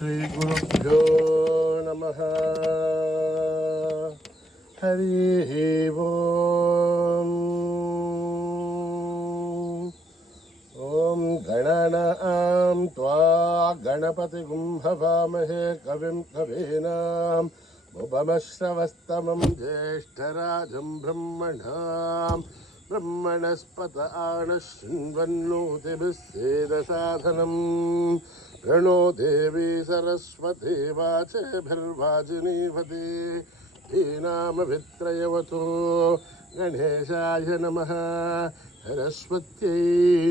श्रीगुरुभ्यो नमः। हरिः ओम्। ॐ गणनां त्वा गणपतिगुं हवामहे कविं कवीनाम् उपमश्रवस्तमं ज्येष्ठराजं ब्रह्मणस्पत आनशृण्वन्नोतिभिः सेदसाधनम्। प्रणो देवी सरस्वती वाचभिर्वाजिनीवती धीनामभित्रयवतो गणेशाय नमः। सरस्वत्यै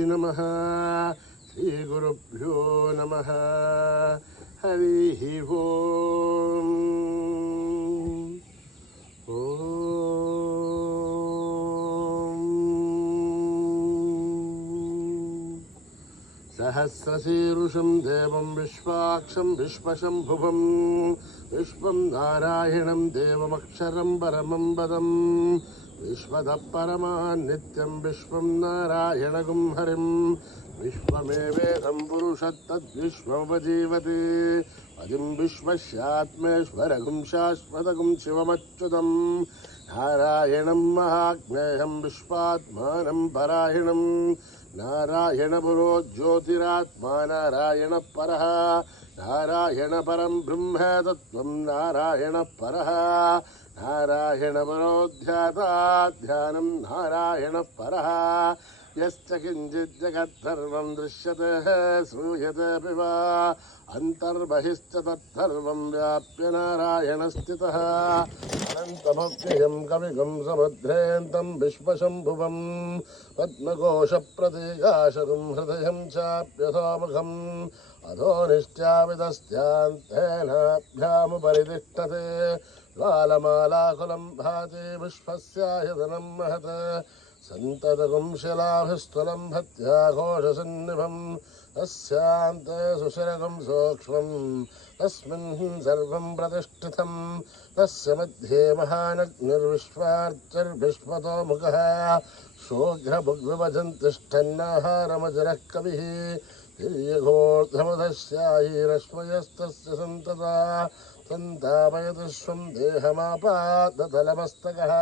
नमः। श्रीगुरुभ्यो नमः। हरिः ओम्। सहस्रशीर्षं देवं विश्वाक्षं विश्वशम्भुवं विश्वं नारायणं देवमक्षरं परमं पदं विश्वतः परमान् नित्यं विश्वं नारायणगुं हरिं विश्वमेवेदं पुरुषत्तद्विश्वमुपजीवति पदिं विश्वस्यात्मेश्वरगुं शाश्वतगुं शिवमच्युतं नारायणं महाज्ञेयं विश्वात्मानं परायणं नारायण पुरो ज्योतिरात्मा नारायण परः नारायण परं ब्रह्म तत्त्वं नारायण परः नारायण परो ध्याता ध्यानं नारायण परः यश्च किञ्चित् जगत्सर्वं दृश्यते श्रूयते वा अन्तर्बहिश्च तत्सर्वं व्याप्य नारायणस्थितः अनन्तमव्ययं कविगुं समुद्रेऽन्तं विश्वशम्भुवं पद्मकोशप्रतीकाशगुं हृदयं चाप्यथोमुखम् अधोनिश्चाविदस्यान्तेनाभ्यामुपरितिष्ठते ज्वालमालाकुलं भाति विश्वस्यायतनं महत् सन्ततगुं शिलाभिस्थुलं भक्त्याघोषसन्निभम् अस्यान्ते सुशिरगं सूक्ष्मं तस्मिन् सर्वं प्रतिष्ठितं तस्य मध्ये महानग्निर्विश्वार्चिर्विश्वतो मुखः शोघ्रभुग्विभजन्तिष्ठन्नाहारमजरः कविः तिर्यघोर्ध्वमधस्यायीरश्मयस्तस्य सन्तता सन्तापयतिष्वं देहमापादतलमस्तकः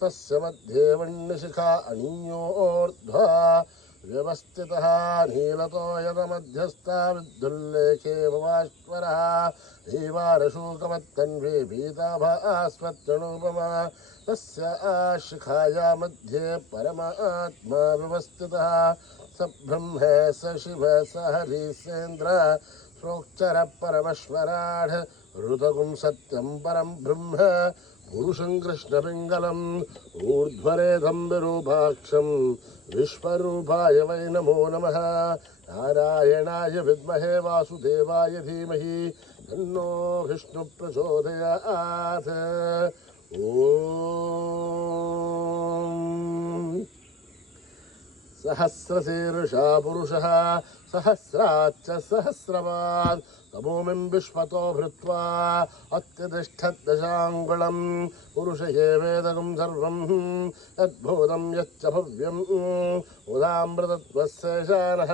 तस्य मध्ये वह्निशिखा अणीयोर्ध्वा व्यवस्थितः नीलतो यदमध्यस्था विद्युल्लेखे भवाश्वरः हीवारशूकमत्तन्वी पीताभास्वत्तणूपमा तस्य शिखाया मध्ये परमात्मा व्यवस्थितः स ब्रह्म स शिव स हरिसेन्द्र प्रोक्चर परमेश्वराढ ऋतगुं सत्यं परं ब्रह्म पुरुषं कृष्णपिङ्गलम् ऊर्ध्वरेधं विरूपाक्षं विश्वरूपाय वै नमो नमः। नारायणाय विद्महे वासुदेवाय धीमहि तन्नो विष्णु प्रचोदयात्। ॐ सहस्रशीर्षा पुरुषः सहस्राच्च सहस्रपात् तमोमिं विश्वतो भृत्वा अत्यतिष्ठद्दशाङ्गुलं पुरुष एवेदगुं सर्वं यद्भूतं यच्च भव्यम् उदामृतत्वस्येषानः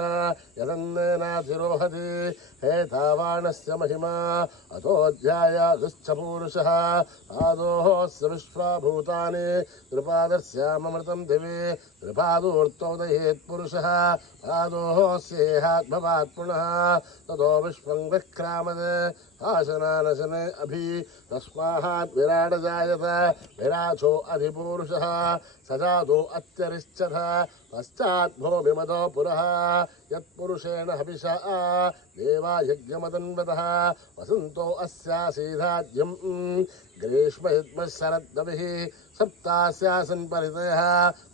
यदन्नेनाधिरोहति हेतावानस्य महिमा अतोऽध्यायादश्च पूरुषः पादोऽस्य विश्वाभूतानि त्रिपादस्यामृतं दिवि त्रिपादोऽर्तोदयेत्पुरुषः पादोऽस्येहात्मपात् पुनः ततो विश्वं विक्रामते आशनानशने अभि तस्मात् विराट जायत विराचो अधिपूरुषः स जातो अत्यरिश्चथ पश्चात् भूमिमदो पुरः यत्पुरुषेण हविषा देवा यज्ञमदन्वतः वसन्तो अस्यासीधाद्यं ग्रीष्मयुग्मः शरद्दविः सप्तास्यासन् परितयः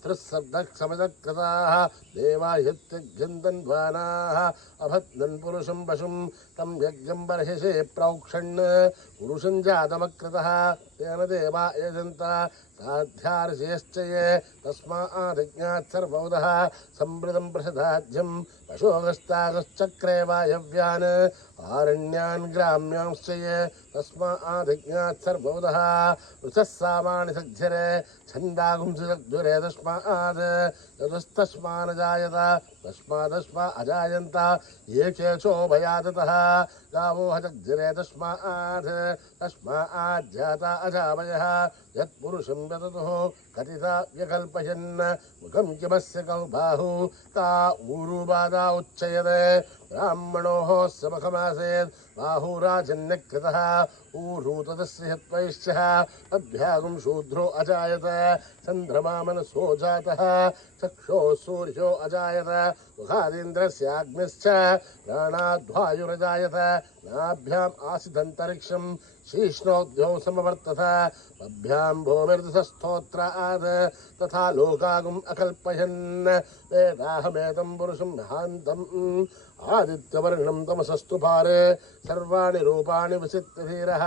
त्रिस्सब्दक्षमचक्रताः देवा यत्यघ्यन्तन्वानाः अभद्नन् पुरुषं पशुं तं यज्ञं बर्हिषे प्रोक्षन् पुरुषं जातमकृतः तेन देवा यजन्त साध्यार्षयश्च ये तस्मादिज्ञात् सर्वौदः सम्मृतं प्रसदाज्यं पशोगस्तागश्चक्रे वायव्यान् आरण्यान् ग्राम्यांश्च ये तस्मादज्ञात् सर्वविदः ऋचः सामानि सज्जरे छन्दागुंसुरे तस्मात् यतस्तस्मानजायत तस्मादस्मा अजायन्त ये चेचो भयादतः गावो हजग्जरे तस्मात् तस्माज्जाता अजावयः यत्पुरुषं यततुः कथिता व्यकल्पयन् मुखं किमस्य कौ बाहु ता ऊरुबाधा उच्चयते ब्राह्मणोः समखमासेत् बाहुराजन्यकृतः ऊरू तदस्य हत्वैश्चः अभ्यागुं शूद्रो अजायत चन्द्रमा मनसो जातः चक्षुः सूर्यो अजायत मुखादिन्द्रस्याग्निश्च प्राणाद्वायुरजायत नाभ्याम् आसीदन्तरिक्षं शीष्णोद्यौ समवर्तत पभ्यां भूमिर्दशस्तोत्रात् तथा लोकागुम् अकल्पयन् वेदाहमेतं पुरुषं महान्तम् आदित्यवर्णं तमसस्तु पारे सर्वाणि रूपाणि विचित्यधीरः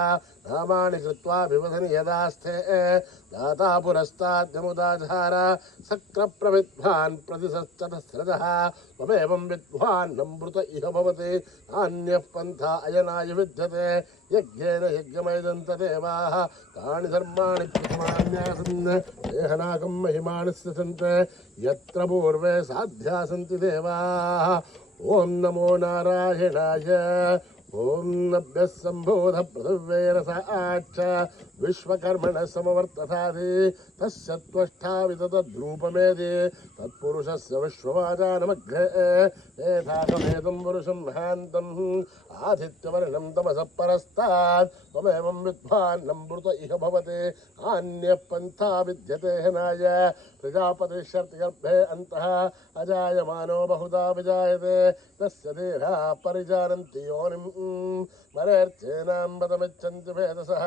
नामानि कृत्वा विवधनि यदास्ते दाता पुरस्ताद्यमुदाधार सक्र प्रतिसश्चतस्रजः त्वमेवं विद्वान् नमृत इह भवति नान्यः पन्था अयनाय विद्यते यज्ञेन यज्ञमयजन्त देवाः तानि धर्माणि कृतमान्यासन् देहनाकं महिमानि सन्ति यत्र पूर्वे साध्या सन्ति देवाः ओं नमो नारायणाय ओं नभ्यः सम्भोध पृथिव्यैरसाच्च विश्वकर्मणः समवर्ततादि तस्य त्वष्टावितद्रूपमेदि तत्पुरुषस्य विश्ववाजानमग्रे एताकमेतं पुरुषं महान्तम् आदित्यवर्णं तमसः परस्तात् त्वमेवं विद्वान् नमृत इह भवति अन्यः पन्था विद्यते हनाय प्रजापतिश्चर्तिगर्भे अन्तः अजायमानो बहुधा विजायते तस्य धीरा परिजानन्ति योनिं मरेर्चेनां पदमिच्छन्ति भेदसः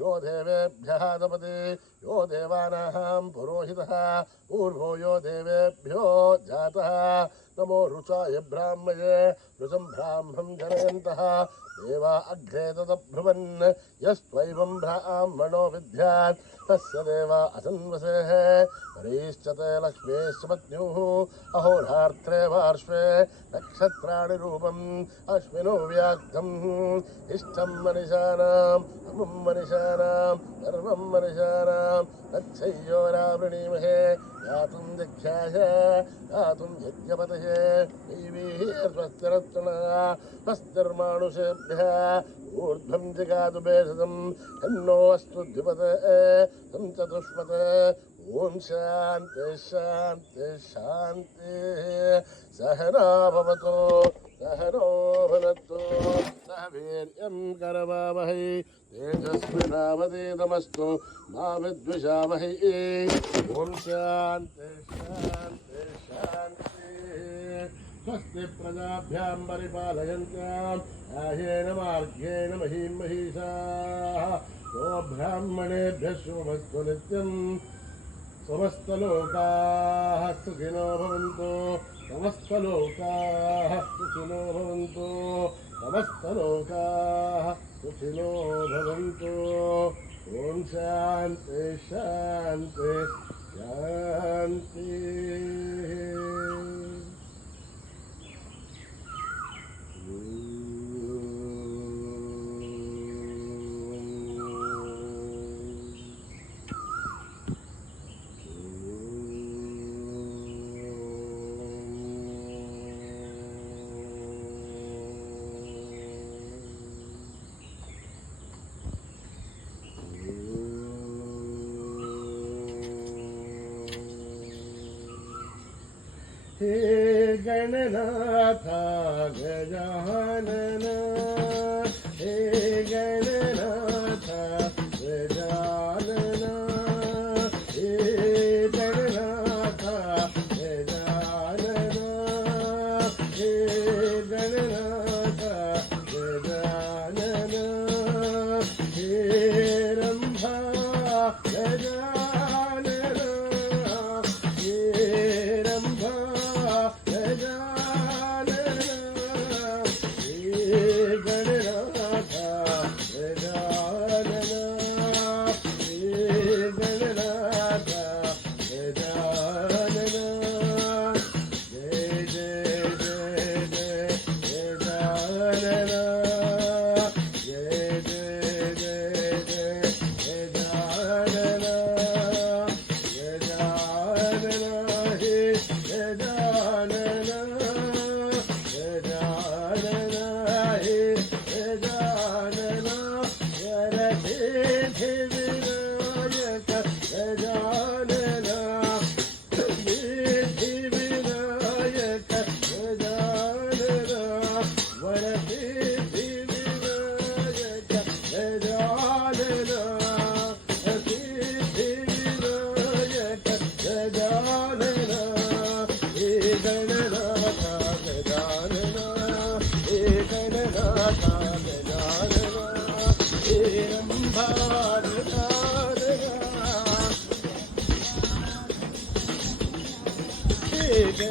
यो देवेभ्यः दपति यो देवानां पुरोहितः ऊर्ध्वो यो देवेभ्यो जातः नमो रुचाय ब्राह्मये ऋचं ब्राह्मं जनयन्तः देवा अग्रे तदब्रुवन् यस्त्वैवं ब्राह्मणो विद्यात् तस्य देवा असन्वसेः हरीश्च ते लक्ष्मीश्च पत्न्युः अहोरात्रे पार्श्वे नक्षत्राणि रूपम् अश्विनो व्याघ्रम् इष्टं मनिषाणाम् अमुं मनिषाणां सर्वं मनिषाणां तच्छय्योरावृणीमहे यातुं दीक्षाय यातुं यज्ञपतये दैवीः स्वस्तिरत्नः स्वस्तिर्मानुषेभ्यः ऊर्ध्वं जिगातु भेषजं यन्नो अस्तु द्विपते तं चतुष्पते ॐ शान्ति शान्ति शान्तिः सहना भवतु सहनो भुनक्तु सह वीर्यं करवावहै तेजस्विनावधीतमस्तु मा विद्विषावहै ॐ शान्ति शान्ति शान्तिः स्वस्ति प्रजाभ्यां परिपालयन्त्यां न्यायेन मार्गेण महीं महिषाः यो ब्राह्मणेभ्यः शुभमस्तु नित्यम् समस्तलोकाः सुखिनो भवन्तु समस्तलोकाः सुखिनो भवन्तु समस्तलोकाः सुखिनो भवन्तु ॐ शान्ति शान्ति शान्तिः हे गणनाथ गजानन हे गणनाथ गजानन हे गणनाथ गजानन हे गणनाथ गजानन हे रंभा गजानन हे रंभा गजानन हे गणनाथ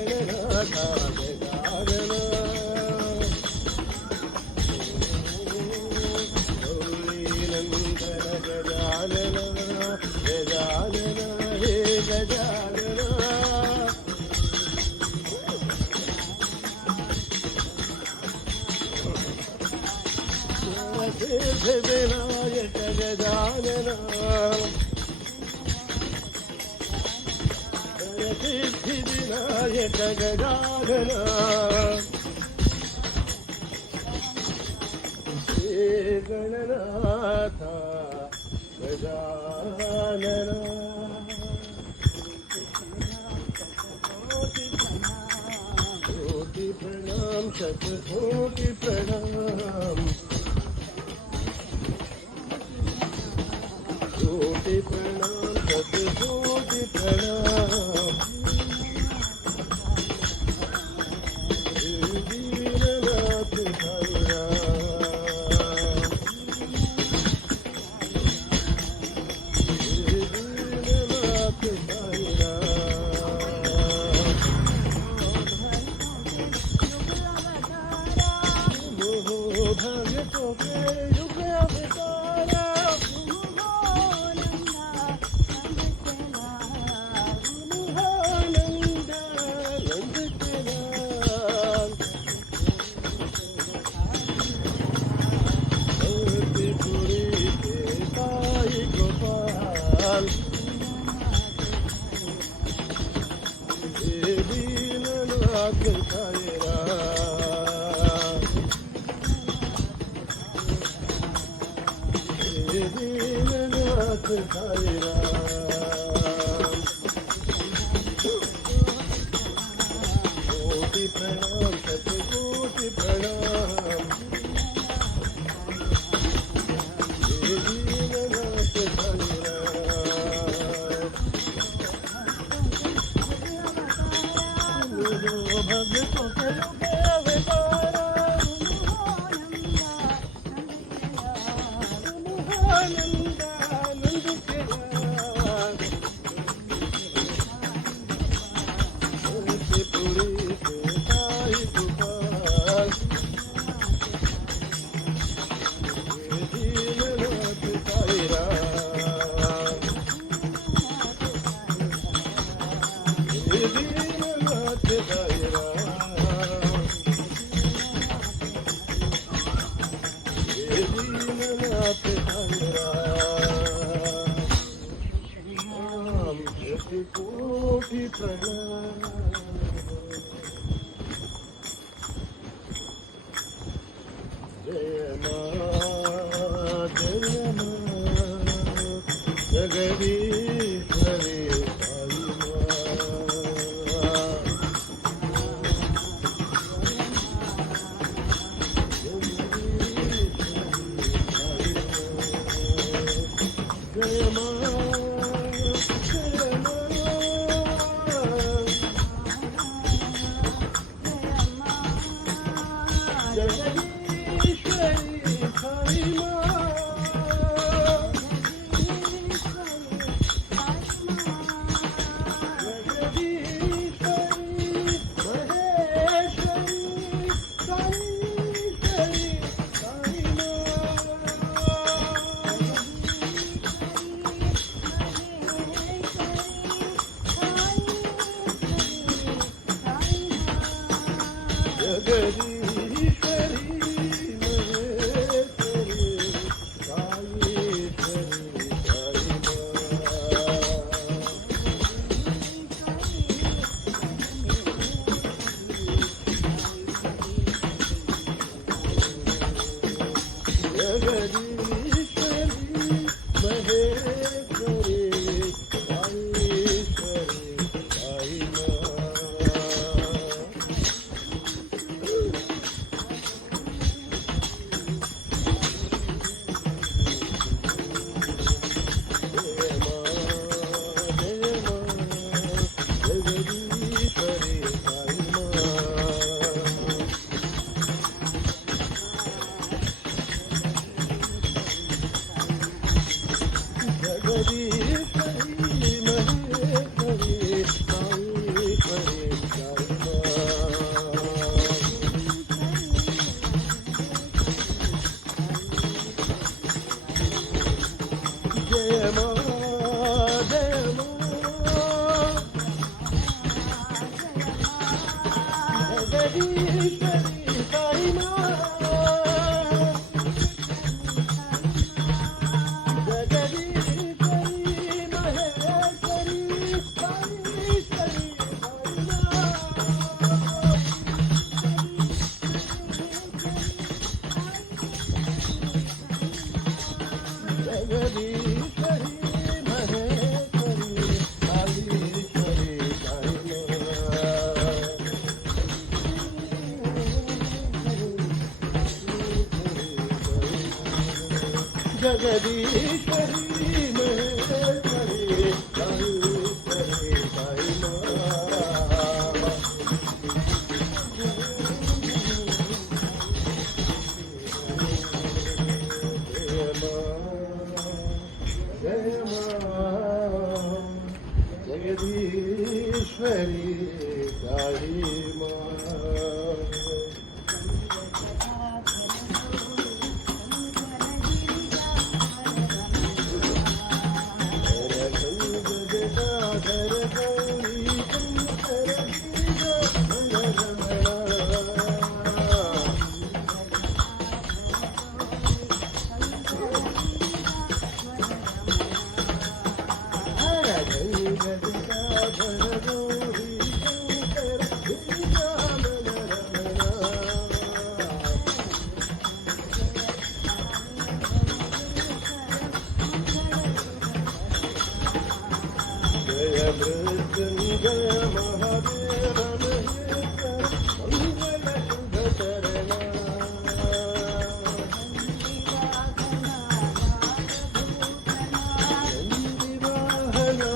गणनाथा गजानन गौरीनंदन गजानन गजानन हे गजानन सिद्धिविनायक गजानन सिद्धिविनायक गजानन हे गणनाथ गजानन कोटि प्रणाम शतकोटि प्रणाम कोटि प्रणाम शतकोटि प्रणाम दीननाथ साई राम दीननाथ साई राम मोह भगतों के युग अवतारा दीननाथ साई राम दीननाथ साई राम कोटि प्रणाम शतकोटि प्रणाम दीननाथ साई राम भगतों के युग अवतारा आनंदानंद के राम पुरी से साई गोपाल दीननाथ साई राम दीननाथ साई राम दीननाथ साई राम कोटि प्रणाम जय मां जगदीश्वरी साई मां जगदीश्वरी साई जगदीश्वरी साई माँ जगदीश्वरी महेश्वरी साईश्वरी साई माँ जगदीश्वरी महेश्वरी साईश्वरी साई जगदीश्वरी महेश्वरी साईश्वरी साई जय माँ जगदीश्वरी साई जय मृत्युंजय महादेव महेश्वर मंगल शुभ चरणा चंदीवाहना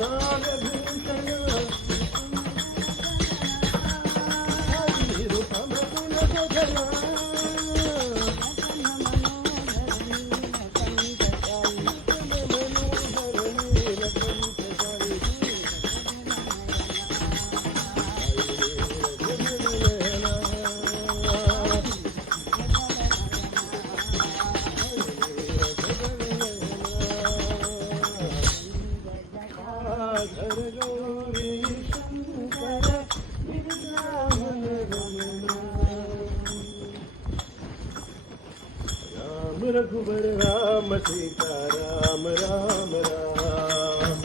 नागभूषण आयुर्तम गुणसदना रघुबर राम सीता राम राम राम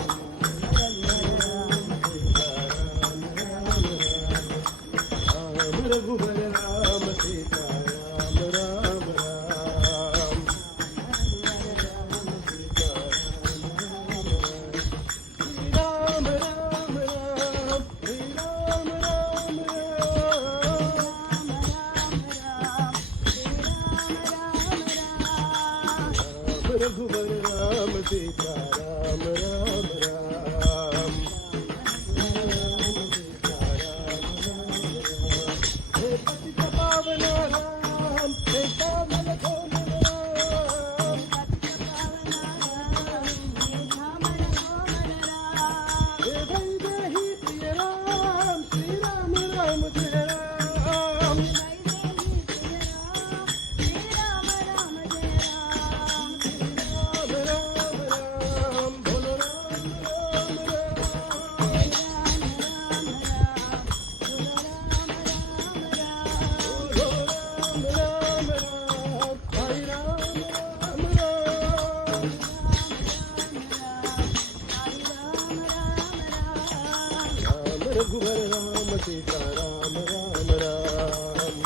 राम रघुबर राम सीता राम राम राम राम राम राम श्री राम राम रघुबर राम सीता राम राम राम हे पतित पावन राम हे पावन कोमल राम हे वैदेही प्रिय राम श्री राम राम जय राम राम राम राम बोलो राम रघुवर राम सीता राम राम राम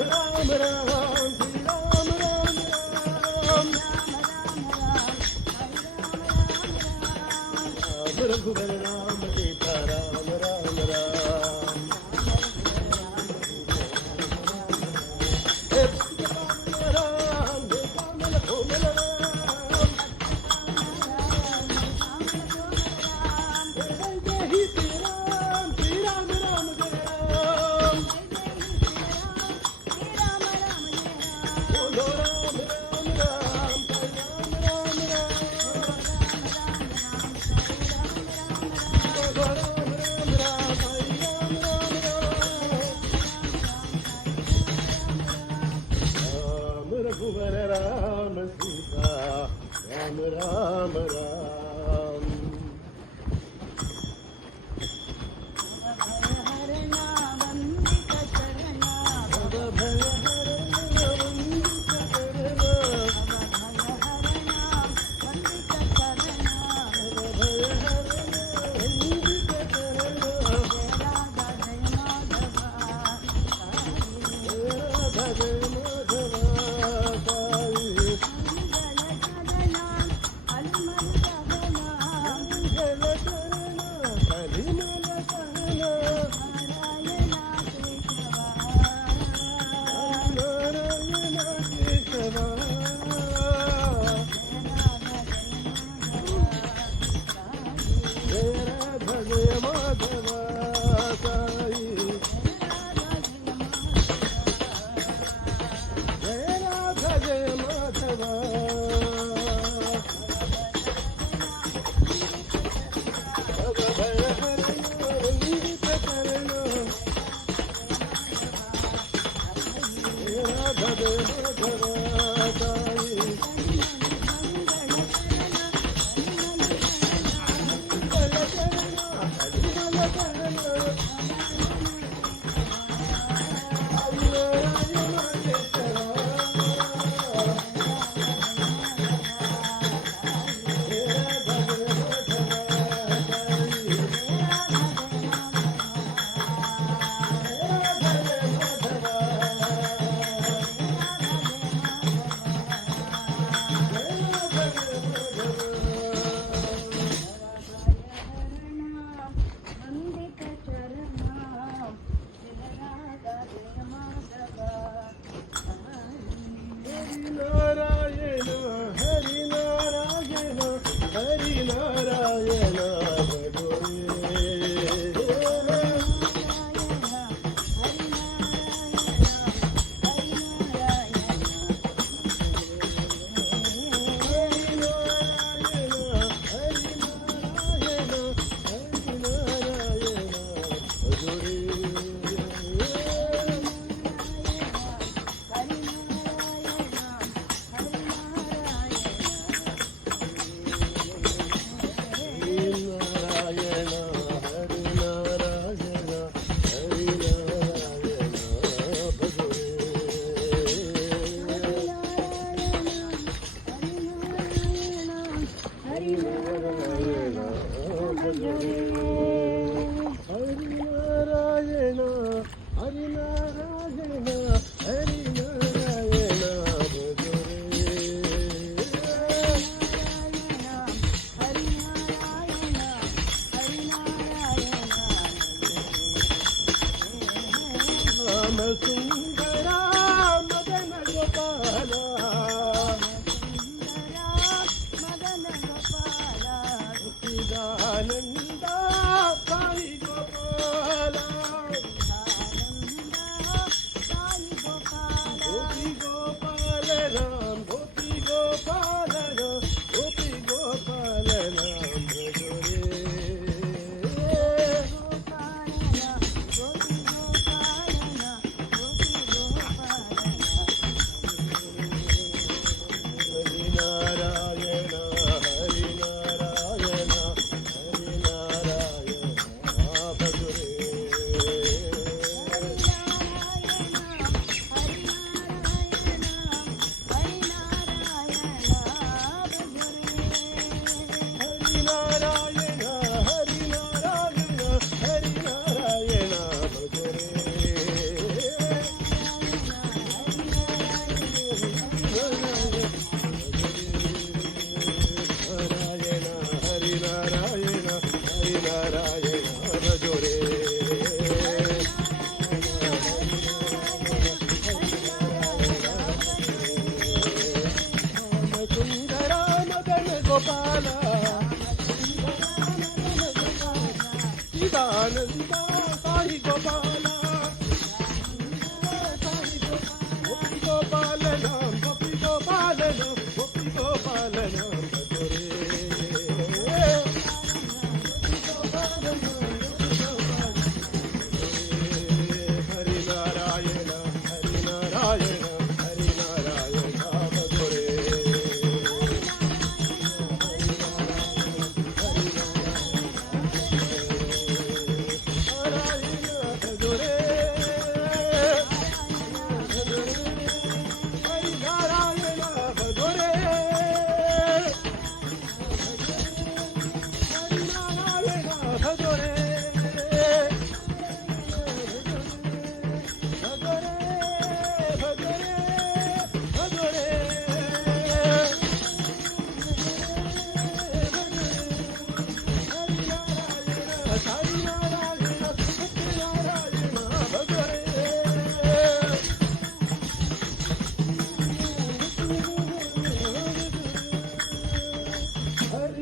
राम राम श्री राम राम राम राम रघुवर राम सीता राम राम राम हे राम हे कामल कोमल राम जय श्री राम राम जय राम बोलो राम राम राम जय राम राम बोलो राम राम राम हरि राम राम राम रघुवर राम सीता राम राम राम भय हरण वंदित करना भय हरण वंदित करना राधा जय माधवा साई मंगल करना कलिमल कहना नारायण केशवा जय राधा जय माधवा साई जय राधा जय माधवा भव भय हरण वंदित करना जय राधा जय माधवा साई मंगल करना कलिमल कहना नारायण केशवा जय राधा जय माधवा साई राधा जय माधवा गोपाला चिदानंद साई गोपाला गोपी गोपालनाम गोपी गोपालनाम गोपी गोपालनाम हरि नारायण हरि नारायण हरि नारायण भगोरे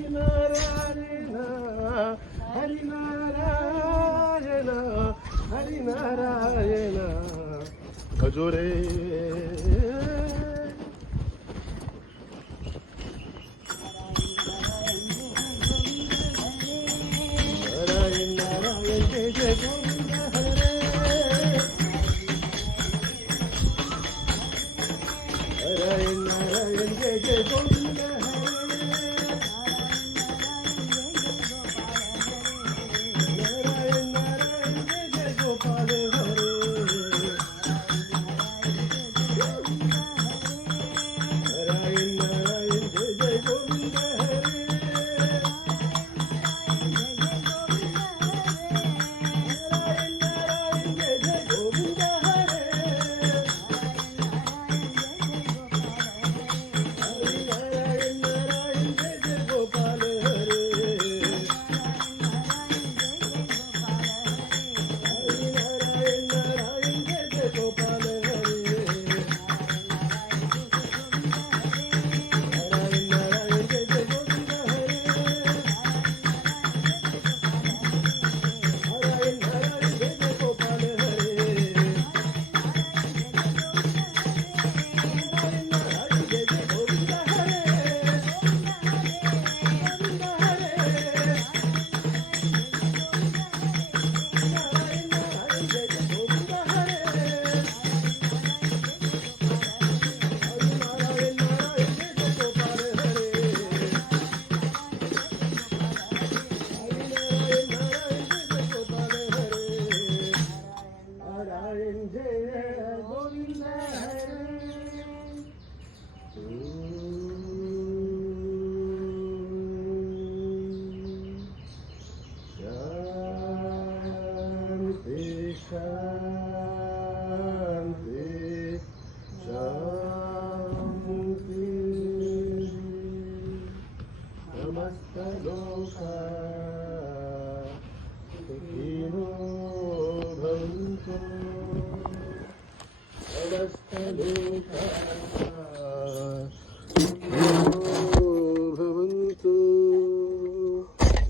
हरिनारायण भजोरे नारायण नारायण जय जय गोविंद हरे नारायण नारायण जय जय गोविंद हरे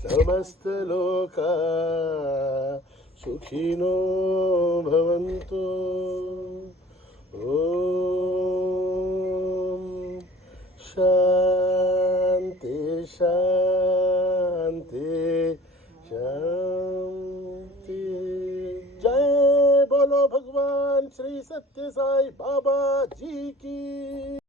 समस्त लोका सुखिनो भवन्तु ओम शांति शांति शांति जय बोलो भगवान श्री सत्य साई बाबा जी की।